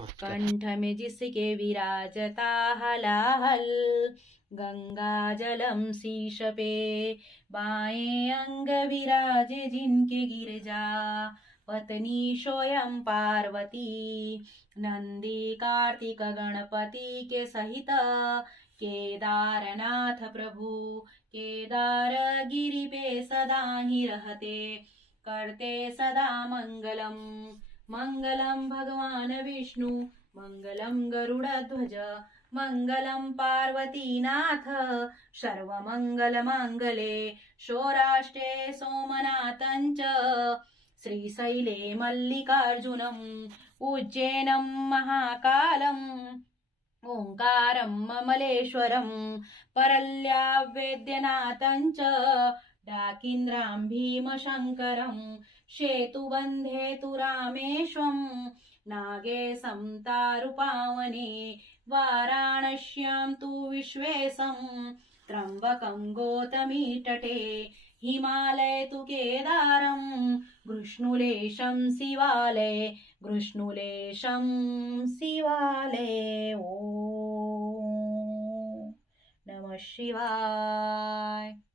कंठ में जिसके विराजता हलाहल, गंगा जलम शीश पे बाएं अंग विराजे जिनके गिरजा, पत्नी स्वयं पार्वती नंदी कार्तिक गणपति के सहित, केदारनाथ प्रभु केदार गिरि पे सदा ही रहते, करते सदा मंगलम। मंगलम भगवान विष्णु मंगलम गरुड़ध्वज, मंगलम पार्वतीनाथ सर्वमंगलमांगले, सौराष्ट्रे सोमनाथञ्च श्रीशैले मल्लिकार्जुनम्, उज्जैनं महाकालम् ओङ्कारम् अमलेश्वरम्, परल्या वैद्यनाथञ्च डाकीन्द्रां भीमशङ्करम्, सेतुबन्धे तु रामेश्वरम् नागेशं तारुपावने, वाराणस्यां तु विश्वेशम् त्र्यम्बकं गौतमीतटे, हिमालये तु केदारम् गृष्णुलेशं शिवालये, गृष्णुलेशं शिवालये। ॐ नमः शिवाय।